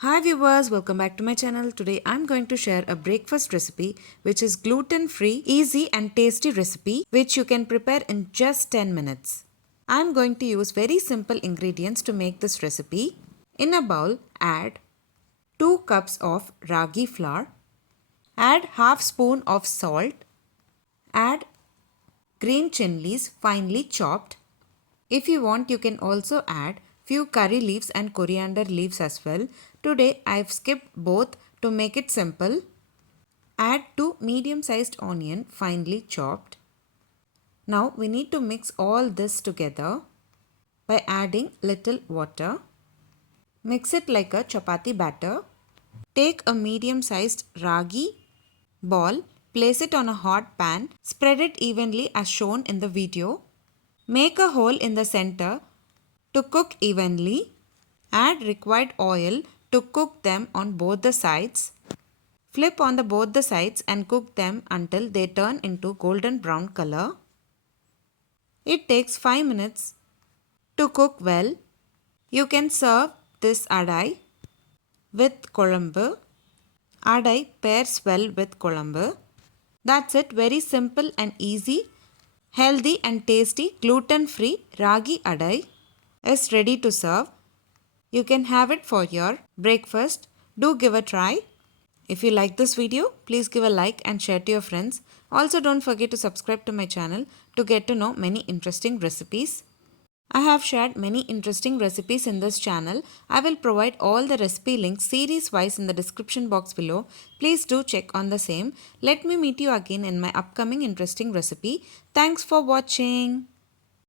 Hi viewers, welcome back to my channel. Today I'm going to share a breakfast recipe which is gluten-free, easy and tasty recipe which you can prepare in just 10 minutes. I'm going to use very simple ingredients to make this recipe. In a bowl, add 2 cups of ragi flour, add half spoon of salt, add green chilies finely chopped. If you want, you can also add few curry leaves and coriander leaves as well. Today I've skipped both to make it simple. Add 2 medium-sized onion finely chopped. Now we need to mix all this together by adding little water. Mix it like a chapathi batter. Take a medium-sized ragi ball, place it on a hot pan, spread it evenly as shown in the video. Make a hole in the center to cook evenly. Add required oil to cook them on both the sides. Flip on both the sides and cook them until they turn into golden brown color. It takes 5 minutes to cook well. You can serve this adai with kuzhambu. Adai pairs well with kuzhambu. That's it, very simple and easy. Healthy and tasty gluten-free ragi adai is ready to serve. You can have it for your breakfast. Do give a try. If you like this video, please give a like and share to your friends. Also don't forget to subscribe to my channel to get to know many interesting recipes. I have shared many interesting recipes in this channel. I will provide all the recipe links series wise in the description box below. Please do check on the same. Let me meet you again in my upcoming interesting recipe. Thanks for watching.